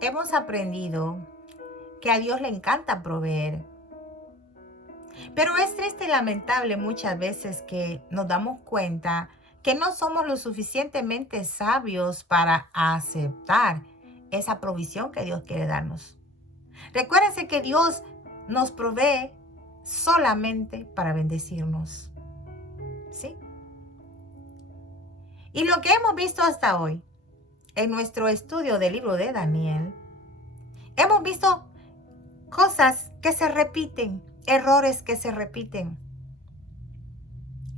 hemos aprendido que a Dios le encanta proveer. Pero es triste y lamentable muchas veces que nos damos cuenta que no somos lo suficientemente sabios para aceptar esa provisión que Dios quiere darnos. Recuérdense que Dios nos provee solamente para bendecirnos. ¿Sí? Y lo que hemos visto hasta hoy en nuestro estudio del libro de Daniel, hemos visto cosas que se repiten, errores que se repiten.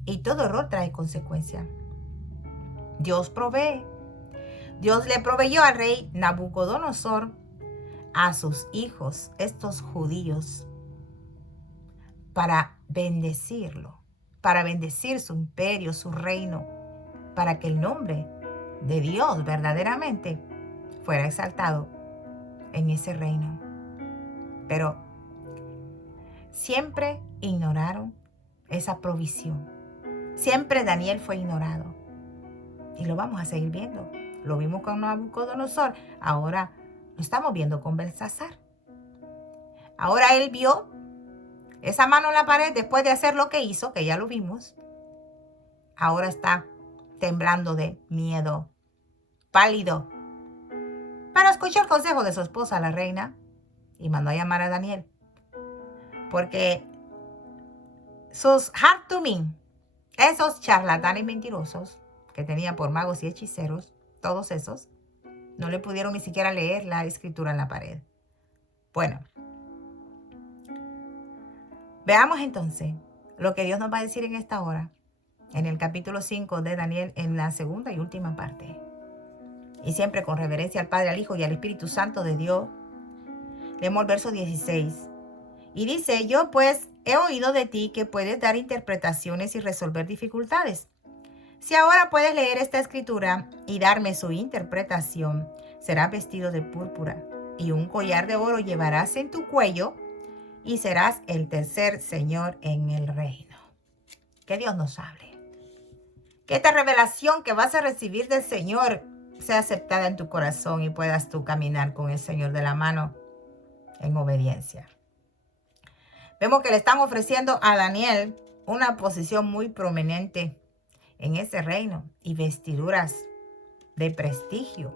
Y todo error trae consecuencia. Dios provee. Dios le proveyó al rey Nabucodonosor a sus hijos, estos judíos, para bendecirlo, para bendecir su imperio, su reino, para que el nombre de Dios verdaderamente fuera exaltado en ese reino. Pero siempre ignoraron esa provisión. Siempre Daniel fue ignorado. Y lo vamos a seguir viendo. Lo vimos con Nabucodonosor, ahora lo estamos viendo con Belsasar. Ahora él vio esa mano en la pared después de hacer lo que hizo, que ya lo vimos. Ahora está temblando de miedo, pálido. Pero escuchó el consejo de su esposa, la reina, y mandó a llamar a Daniel. Porque sus Hartumim, esos charlatanes mentirosos que tenía por magos y hechiceros, todos esos, no le pudieron ni siquiera leer la escritura en la pared. Bueno, veamos entonces lo que Dios nos va a decir en esta hora, en el capítulo 5 de Daniel, en la segunda y última parte. Y siempre con reverencia al Padre, al Hijo y al Espíritu Santo de Dios. Leemos el verso 16. Y dice, yo pues he oído de ti que puedes dar interpretaciones y resolver dificultades. Si ahora puedes leer esta escritura y darme su interpretación, serás vestido de púrpura y un collar de oro llevarás en tu cuello y serás el tercer señor en el reino. Que Dios nos hable. Que esta revelación que vas a recibir del Señor sea aceptada en tu corazón y puedas tú caminar con el Señor de la mano en obediencia. Vemos que le están ofreciendo a Daniel una posición muy prominente en ese reino y vestiduras de prestigio.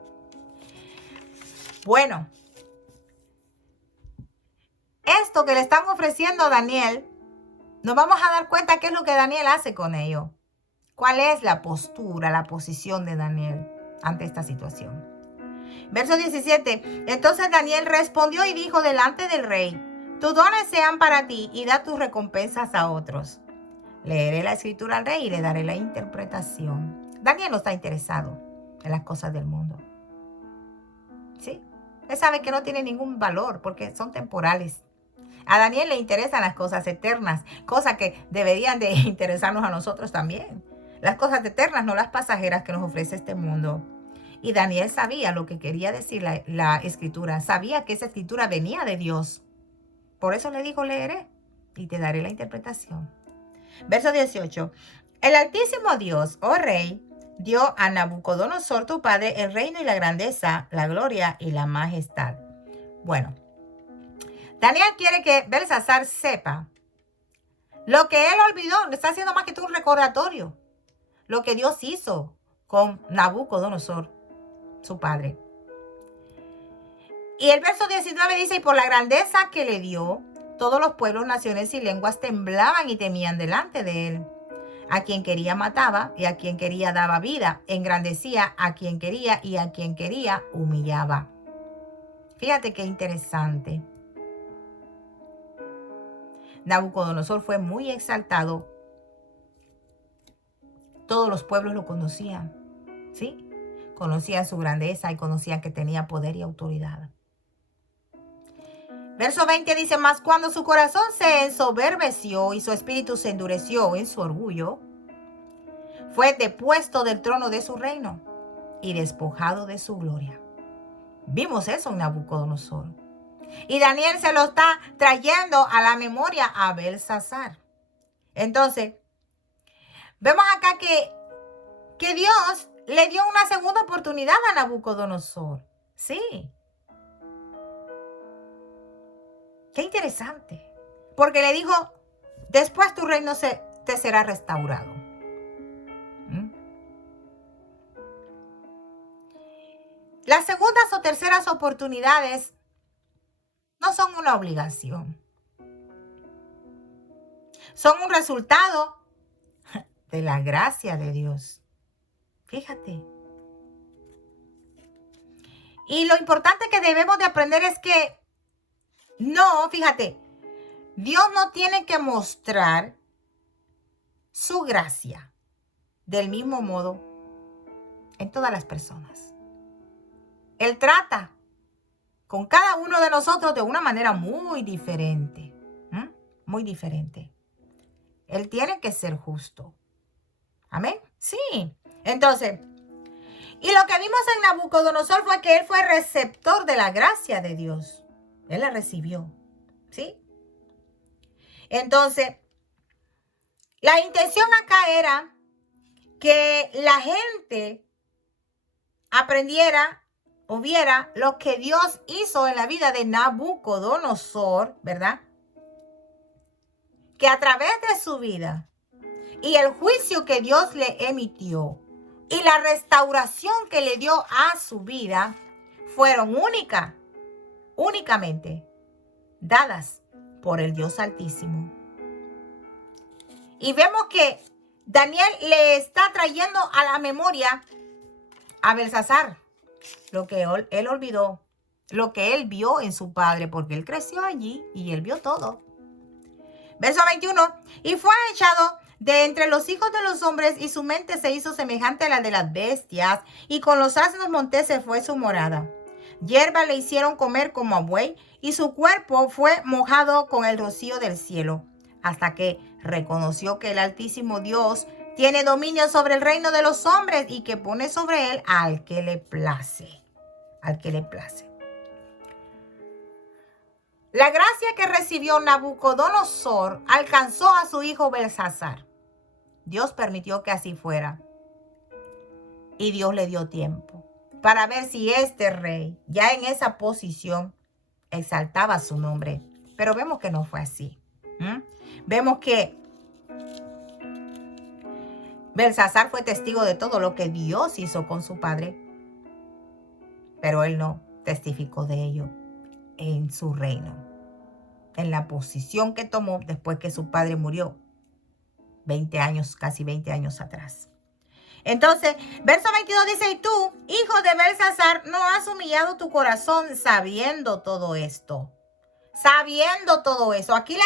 Bueno, esto que le están ofreciendo a Daniel, nos vamos a dar cuenta qué es lo que Daniel hace con ello. ¿Cuál es la postura, la posición de Daniel ante esta situación? Verso 17. Entonces Daniel respondió y dijo delante del rey, tus dones sean para ti y da tus recompensas a otros. Leeré la escritura al rey y le daré la interpretación. Daniel no está interesado en las cosas del mundo. ¿Sí? Él sabe que no tiene ningún valor porque son temporales. A Daniel le interesan las cosas eternas, cosas que deberían de interesarnos a nosotros también. Las cosas eternas, no las pasajeras que nos ofrece este mundo. Y Daniel sabía lo que quería decir la escritura. Sabía que esa escritura venía de Dios. Por eso le dijo, leeré y te daré la interpretación. Verso 18. El Altísimo Dios, oh Rey, dio a Nabucodonosor tu padre el reino y la grandeza, la gloria y la majestad. Bueno, Daniel quiere que Belsasar sepa lo que él olvidó. Le está haciendo más que un recordatorio. Lo que Dios hizo con Nabucodonosor, su padre. Y el verso 19 dice, y por la grandeza que le dio, todos los pueblos, naciones y lenguas temblaban y temían delante de él. A quien quería mataba y a quien quería daba vida. Engrandecía a quien quería y a quien quería humillaba. Fíjate qué interesante. Nabucodonosor fue muy exaltado. Todos los pueblos lo conocían, ¿sí? Conocían su grandeza y conocían que tenía poder y autoridad. Verso 20 dice, mas cuando su corazón se ensoberbeció y su espíritu se endureció en su orgullo, fue depuesto del trono de su reino y despojado de su gloria. Vimos eso en Nabucodonosor. Y Daniel se lo está trayendo a la memoria a Belsasar. Entonces, vemos acá que Dios le dio una segunda oportunidad a Nabucodonosor. Sí. Qué interesante. Porque le dijo, después tu reino te será restaurado. Las segundas o terceras oportunidades no son una obligación. Son un resultado de la gracia de Dios. Fíjate. Y lo importante que debemos de aprender es que no, fíjate, Dios no tiene que mostrar su gracia del mismo modo en todas las personas. Él trata con cada uno de nosotros de una manera muy diferente. Muy diferente. Él tiene que ser justo. Amén. Sí. Entonces, y lo que vimos en Nabucodonosor fue que él fue receptor de la gracia de Dios. Él la recibió. ¿Sí? Entonces, la intención acá era que la gente aprendiera o viera lo que Dios hizo en la vida de Nabucodonosor, ¿verdad? Que a través de su vida y el juicio que Dios le emitió y la restauración que le dio a su vida fueron únicamente dadas por el Dios Altísimo. Y vemos que Daniel le está trayendo a la memoria a Belsasar lo que él olvidó, lo que él vio en su padre, porque él creció allí y él vio todo. Verso 21, y fue echado de entre los hijos de los hombres, y su mente se hizo semejante a la de las bestias, y con los asnos montés se fue su morada. Hierba le hicieron comer como a buey, y su cuerpo fue mojado con el rocío del cielo, hasta que reconoció que el Altísimo Dios tiene dominio sobre el reino de los hombres, y que pone sobre él al que le place. Al que le place. La gracia que recibió Nabucodonosor alcanzó a su hijo Belsasar. Dios permitió que así fuera. Y Dios le dio tiempo para ver si este rey, ya en esa posición, exaltaba su nombre. Pero vemos que no fue así. Vemos que Belsasar fue testigo de todo lo que Dios hizo con su padre. Pero él no testificó de ello en su reino, en la posición que tomó después que su padre murió, 20 años, casi 20 años atrás. Entonces, verso 22 dice, y tú, hijo de Belsasar, no has humillado tu corazón sabiendo todo esto. Sabiendo todo eso. Aquí le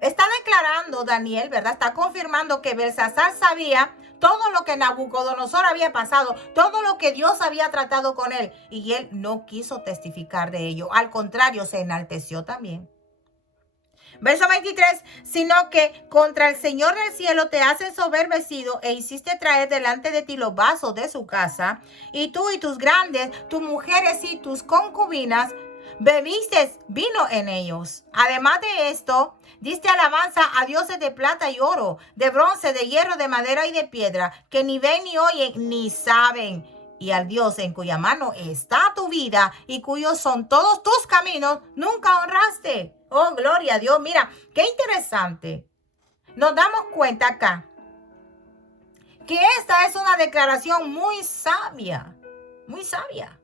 está declarando Daniel, ¿verdad? Está confirmando que Belsasar sabía todo lo que Nabucodonosor había pasado, todo lo que Dios había tratado con él. Y él no quiso testificar de ello. Al contrario, se enalteció también. Verso 23, sino que contra el Señor del cielo te has ensoberbecido e hiciste traer delante de ti los vasos de su casa, y tú y tus grandes, tus mujeres y tus concubinas, bebiste vino en ellos. Además de esto, diste alabanza a dioses de plata y oro, de bronce, de hierro, de madera y de piedra, que ni ven ni oyen ni saben. Y al Dios en cuya mano está tu vida y cuyos son todos tus caminos, nunca honraste. Oh, gloria a Dios. Mira, qué interesante. Nos damos cuenta acá que esta es una declaración muy sabia. Muy sabia.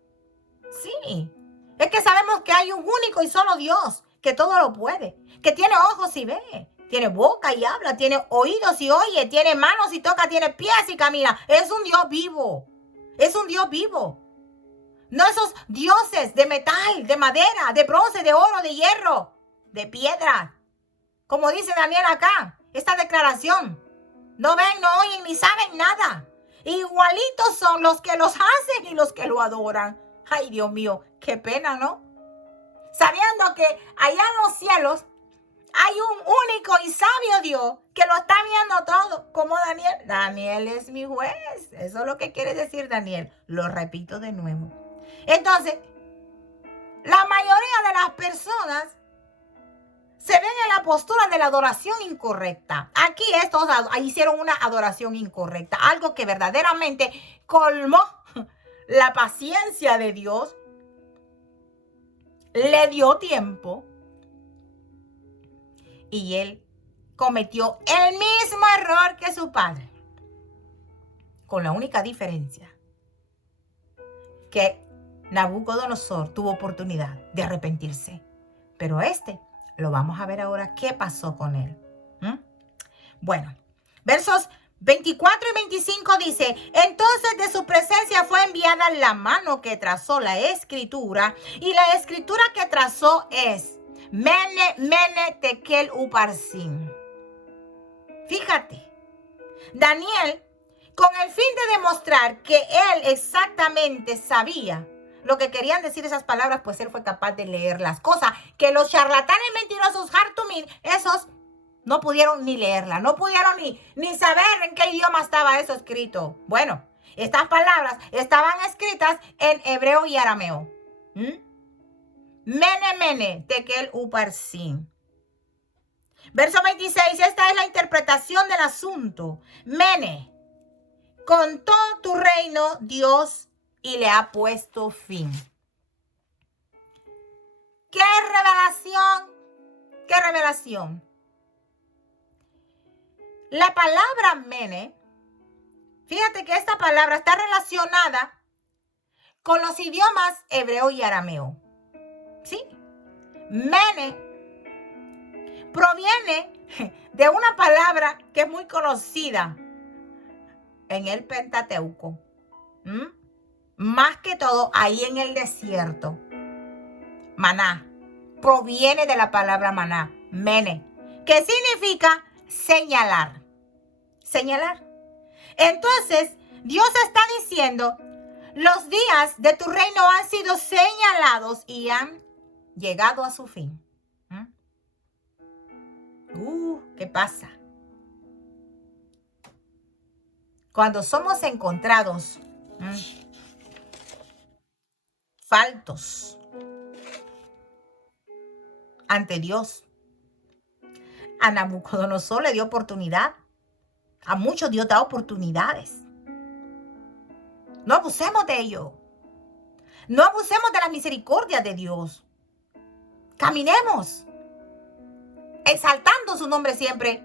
Sí. Es que sabemos que hay un único y solo Dios que todo lo puede, que tiene ojos y ve, tiene boca y habla, tiene oídos y oye, tiene manos y toca, tiene pies y camina. Es un Dios vivo. Es un Dios vivo. No esos dioses de metal, de madera, de bronce, de oro, de hierro, de piedra. Como dice Daniel acá, esta declaración. No ven, no oyen, ni saben nada. Igualitos son los que los hacen y los que lo adoran. Ay, Dios mío, qué pena, ¿no? Sabiendo que allá en los cielos hay un único y sabio Dios que lo está viendo todo, como Daniel. Daniel es mi juez. Eso es lo que quiere decir Daniel. Lo repito de nuevo. Entonces, la mayoría de las personas se ven en la postura de la adoración incorrecta. Aquí estos hicieron una adoración incorrecta. Algo que verdaderamente colmó la paciencia de Dios. Le dio tiempo y él cometió el mismo error que su padre, con la única diferencia que Nabucodonosor tuvo oportunidad de arrepentirse. Pero lo vamos a ver ahora qué pasó con él. Bueno, versos 24 y 25 dice, entonces de su presencia fue enviada la mano que trazó la escritura, y la escritura que trazó es Mene, Mene, Tekel, Uparsin. Fíjate, Daniel, con el fin de demostrar que él exactamente sabía lo que querían decir esas palabras, pues él fue capaz de leer las cosas que los charlatanes mentirosos, Hartumim, esos no pudieron ni leerla, no pudieron ni saber en qué idioma estaba eso escrito. Bueno, estas palabras estaban escritas en hebreo y arameo. Mene, Mene, Tekel, Uparsin. Verso 26, esta es la interpretación del asunto. Mene, contó tu reino Dios y le ha puesto fin. ¡Qué revelación! ¡Qué revelación! La palabra Mene, fíjate que esta palabra está relacionada con los idiomas hebreo y arameo. ¿Sí? Mene proviene de una palabra que es muy conocida en el Pentateuco. Más que todo ahí en el desierto. Maná. Proviene de la palabra maná. Mene. Que significa señalar. Señalar. Entonces, Dios está diciendo, los días de tu reino han sido señalados y han llegado a su fin. ¿Qué pasa? Cuando somos encontrados faltos ante Dios, a Nabucodonosor le dio oportunidad. A muchos Dios da oportunidades. No abusemos de ello. No abusemos de las misericordias de Dios. Caminemos exaltando su nombre siempre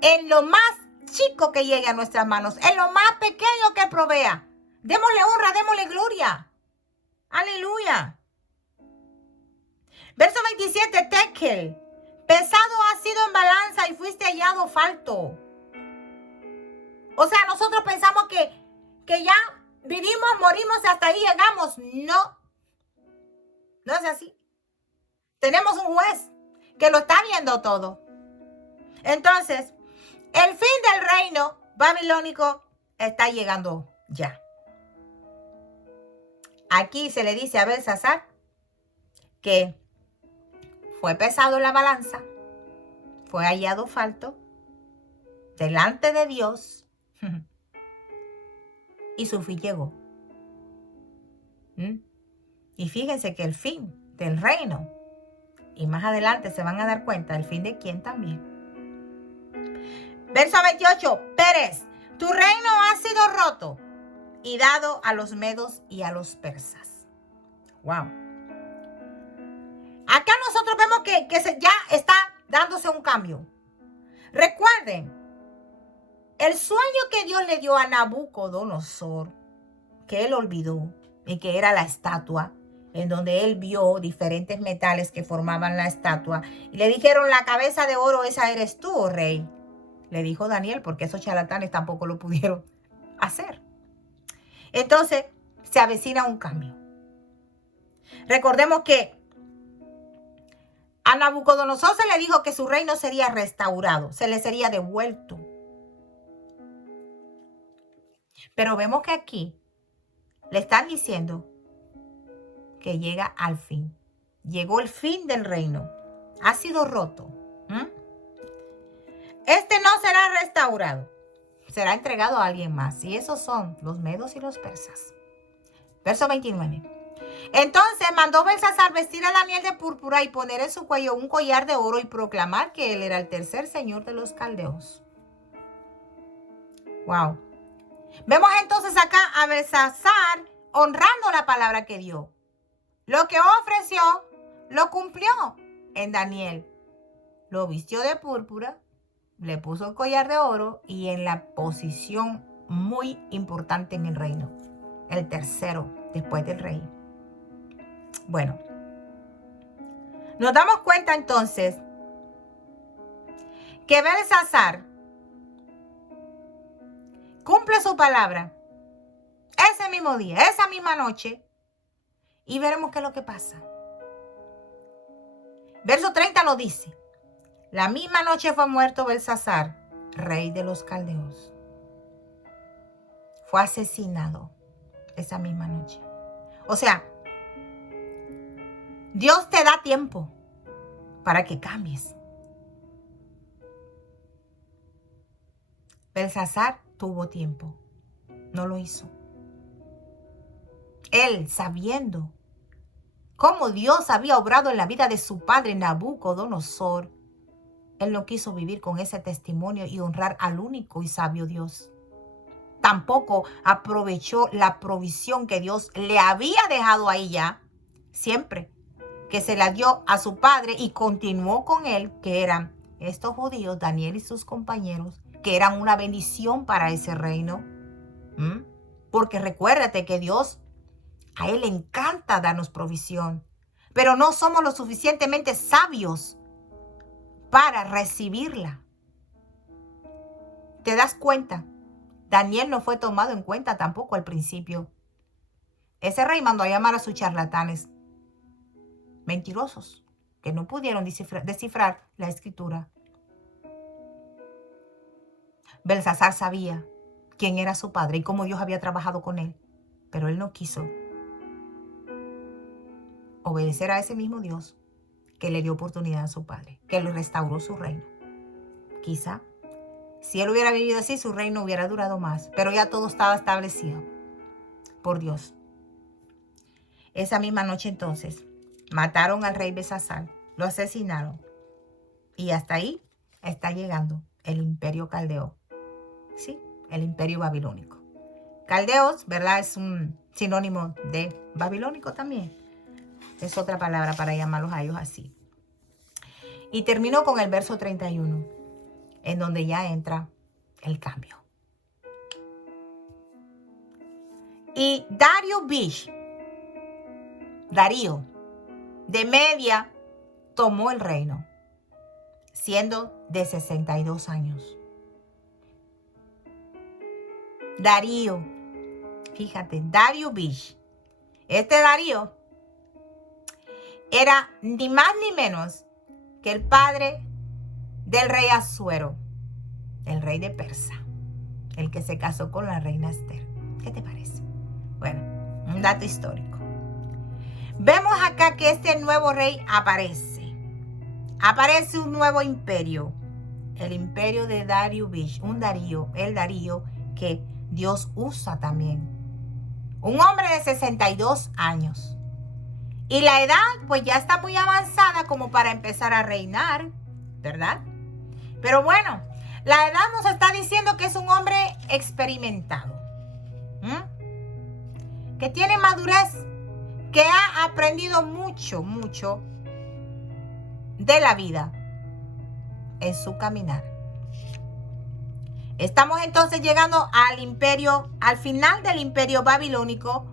en lo más chico que llegue a nuestras manos, en lo más pequeño que provea. Démosle honra, démosle gloria. Aleluya. Verso 27, Tekel. Pesado has sido en balanza y fuiste hallado falto. O sea, nosotros pensamos que ya vivimos, morimos, hasta ahí llegamos. No. No es así. Tenemos un juez que lo está viendo todo. Entonces, el fin del reino babilónico está llegando ya. Aquí se le dice a Belsasar que fue pesado en la balanza, fue hallado falto delante de Dios y su fin llegó. Y fíjense que el fin del reino, y más adelante se van a dar cuenta el fin de quién también. Verso 28, Pérez, tu reino ha sido roto y dado a los medos y a los persas. Wow. Acá nosotros vemos que ya está dándose un cambio. Recuerden, el sueño que Dios le dio a Nabucodonosor, que él olvidó, y que era la estatua, en donde él vio diferentes metales que formaban la estatua, y le dijeron, la cabeza de oro, esa eres tú, oh rey. Le dijo Daniel, porque esos charlatanes tampoco lo pudieron hacer. Entonces, se avecina un cambio. Recordemos que a Nabucodonosor se le dijo que su reino sería restaurado, se le sería devuelto. Pero vemos que aquí le están diciendo que llega al fin. Llegó el fin del reino. Ha sido roto. Este no será restaurado. Será entregado a alguien más. Y esos son los medos y los persas. Verso 29. Entonces mandó Belsasar vestir a Daniel de púrpura y poner en su cuello un collar de oro y proclamar que él era el tercer señor de los caldeos. Wow. Vemos entonces acá a Belsasar honrando la palabra que dio. Lo que ofreció, lo cumplió en Daniel. lo vistió de púrpura, le puso el collar de oro y en la posición muy importante en el reino, el tercero después del rey. Bueno, nos damos cuenta entonces que Belsasar cumple su palabra ese mismo día, esa misma noche, y veremos qué es lo que pasa. Verso 30 lo dice: la misma noche fue muerto Belsasar, rey de los caldeos. Fue asesinado esa misma noche. O sea, Dios te da tiempo para que cambies. Belsasar tuvo tiempo, no lo hizo. Él, sabiendo cómo Dios había obrado en la vida de su padre Nabucodonosor, él no quiso vivir con ese testimonio y honrar al único y sabio Dios. Tampoco aprovechó la provisión que Dios le había dejado ahí ya, siempre, que se la dio a su padre, y continuó con él, que eran estos judíos, Daniel y sus compañeros, que eran una bendición para ese reino. Porque recuérdate que Dios, a Él le encanta darnos provisión, pero no somos lo suficientemente sabios para recibirla. ¿Te das cuenta? Daniel no fue tomado en cuenta tampoco al principio. Ese rey mandó a llamar a sus charlatanes, mentirosos, que no pudieron descifrar la escritura. Belsasar sabía quién era su padre y cómo Dios había trabajado con él, pero él no quiso obedecer a ese mismo Dios que le dio oportunidad a su padre, que le restauró su reino. Quizá, si él hubiera vivido así, su reino hubiera durado más, pero ya todo estaba establecido por Dios. Esa misma noche entonces, mataron al rey Belsasar, lo asesinaron, y hasta ahí está llegando el imperio caldeo. Sí, el imperio babilónico. Caldeos, ¿verdad? Es un sinónimo de babilónico también. Es otra palabra para llamarlos a ellos así. Y terminó con el verso 31, en donde ya entra el cambio. Y Darío, de Media, tomó el reino, siendo de 62 años. Darío, fíjate, Darius. Este Darío era ni más ni menos que el padre del rey Asuero, el rey de Persa, el que se casó con la reina Esther. ¿Qué te parece? Bueno, un dato histórico. Vemos acá que este nuevo rey aparece. Aparece un nuevo imperio, el imperio de Darius, el Darío que Dios usa también. Un hombre de 62 años. Y la edad pues ya está muy avanzada como para empezar a reinar, ¿verdad? Pero bueno, la edad nos está diciendo que es un hombre experimentado. Que tiene madurez, que ha aprendido mucho de la vida en su caminar. Estamos entonces llegando al final del imperio babilónico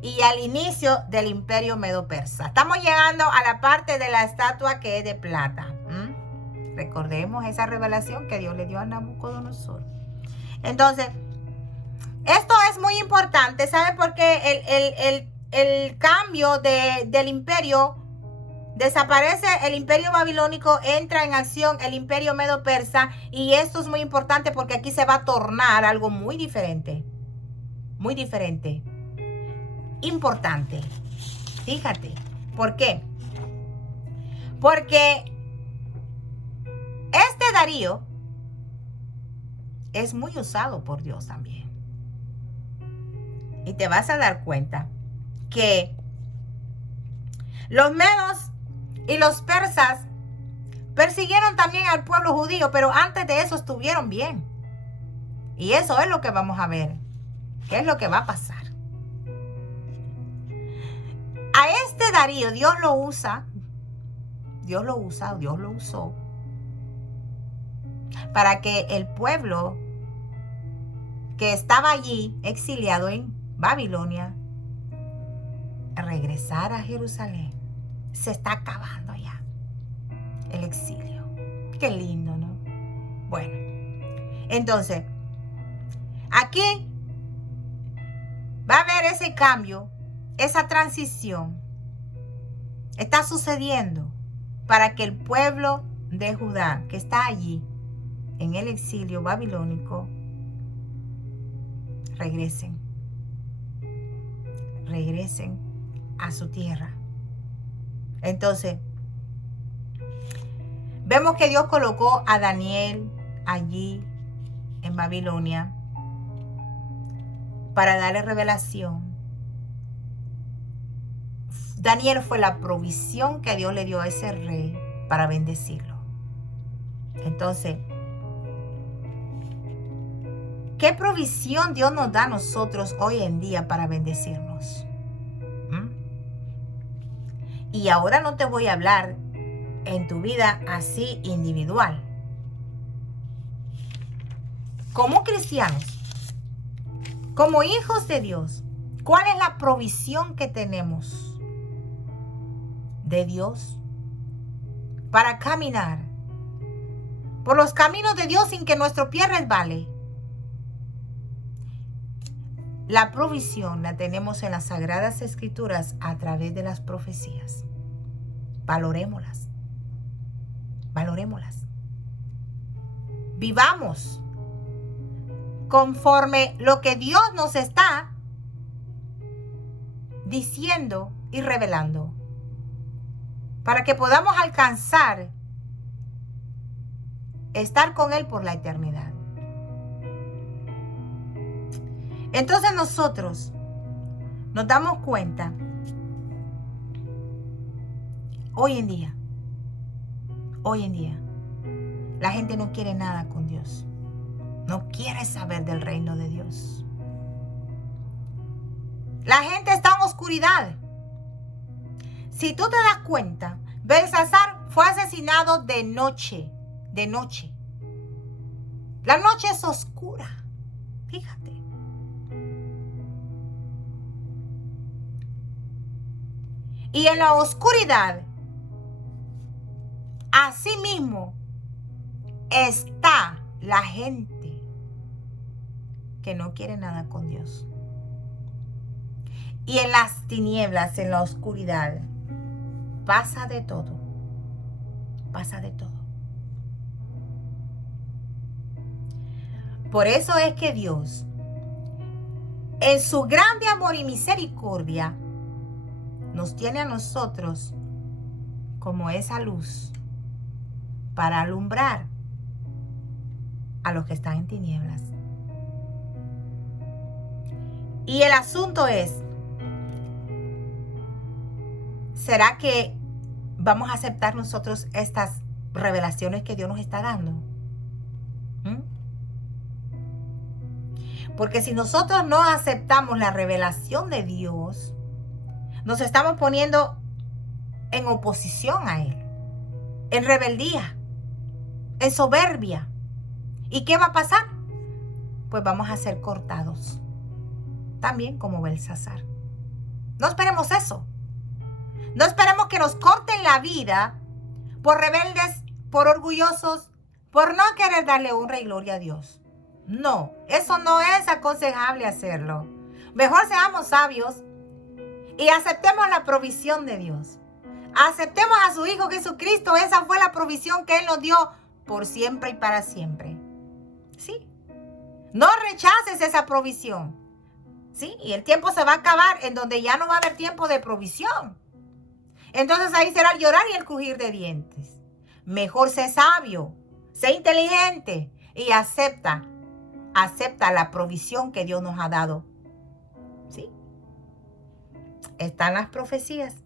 y al inicio del imperio medo-persa. Estamos llegando a la parte de la estatua que es de plata. Recordemos esa revelación que Dios le dio a Nabucodonosor. Entonces, esto es muy importante, ¿sabe? Porque el cambio del imperio desaparece, el imperio babilónico, entra en acción el imperio medo-persa, y esto es muy importante porque aquí se va a tornar algo muy diferente. Muy diferente. Importante. Fíjate. ¿Por qué? Porque este Darío es muy usado por Dios también. Y te vas a dar cuenta que los medos y los persas persiguieron también al pueblo judío, pero antes de eso estuvieron bien. Y eso es lo que vamos a ver. ¿Qué es lo que va a pasar? A este Darío Dios lo usó para que el pueblo que estaba allí exiliado en Babilonia regresara a Jerusalén. Se está acabando ya el exilio. Qué lindo, ¿no? Bueno, entonces, aquí va a haber ese cambio, esa transición. Está sucediendo para que el pueblo de Judá, que está allí en el exilio babilónico, regresen a su tierra. Entonces, vemos que Dios colocó a Daniel allí en Babilonia para darle revelación. Daniel fue la provisión que Dios le dio a ese rey para bendecirlo. Entonces, ¿qué provisión Dios nos da a nosotros hoy en día para bendecirnos? Y ahora no te voy a hablar en tu vida así individual. Como cristianos, como hijos de Dios, ¿cuál es la provisión que tenemos de Dios para caminar por los caminos de Dios sin que nuestro pie resbale? La provisión la tenemos en las Sagradas Escrituras a través de las profecías. Valorémoslas. Valorémoslas. Vivamos conforme lo que Dios nos está diciendo y revelando, para que podamos alcanzar estar con Él por la eternidad. Entonces nosotros nos damos cuenta hoy en día, la gente no quiere nada con Dios. No quiere saber del reino de Dios. La gente está en oscuridad. Si tú te das cuenta, Belsasar fue asesinado de noche. De noche. La noche es oscura. Fíjate. Y en la oscuridad, así mismo, está la gente que no quiere nada con Dios. Y en las tinieblas, en la oscuridad, pasa de todo. Pasa de todo. Por eso es que Dios, en su grande amor y misericordia, nos tiene a nosotros como esa luz para alumbrar a los que están en tinieblas. Y el asunto es, ¿será que vamos a aceptar nosotros estas revelaciones que Dios nos está dando? Porque si nosotros no aceptamos la revelación de Dios, nos estamos poniendo en oposición a Él, en rebeldía, en soberbia. ¿Y qué va a pasar? Pues vamos a ser cortados, también como Belsasar. No esperemos eso. No esperemos que nos corten la vida por rebeldes, por orgullosos, por no querer darle honra y gloria a Dios. No, eso no es aconsejable hacerlo. Mejor seamos sabios y aceptemos la provisión de Dios. Aceptemos a su Hijo Jesucristo. Esa fue la provisión que Él nos dio por siempre y para siempre. ¿Sí? No rechaces esa provisión. ¿Sí? Y el tiempo se va a acabar en donde ya no va a haber tiempo de provisión. Entonces ahí será el llorar y el crujir de dientes. Mejor sé sabio, sé inteligente y acepta la provisión que Dios nos ha dado. ¿Sí? Están las profecías.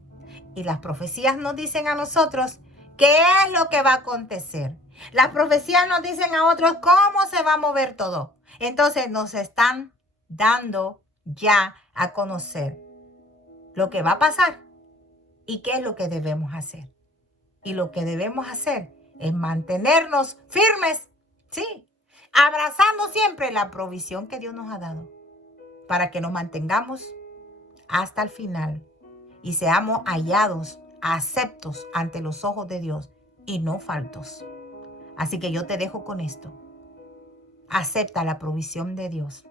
Y las profecías nos dicen a nosotros qué es lo que va a acontecer. Las profecías nos dicen a otros cómo se va a mover todo. Entonces nos están dando ya a conocer lo que va a pasar y qué es lo que debemos hacer. Y lo que debemos hacer es mantenernos firmes Sí, abrazando siempre la provisión que Dios nos ha dado para que nos mantengamos hasta el final y seamos hallados, aceptos ante los ojos de Dios y no faltos. Así que yo te dejo con esto. Acepta la provisión de Dios.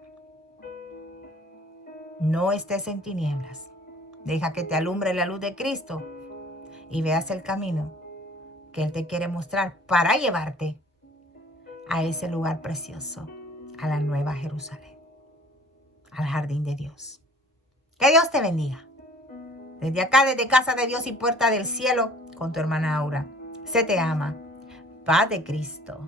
No estés en tinieblas. Deja que te alumbre la luz de Cristo y veas el camino que Él te quiere mostrar para llevarte a ese lugar precioso, a la Nueva Jerusalén, al jardín de Dios. Que Dios te bendiga. Desde acá, desde Casa de Dios y Puerta del Cielo, con tu hermana Aura. Se te ama. Paz de Cristo.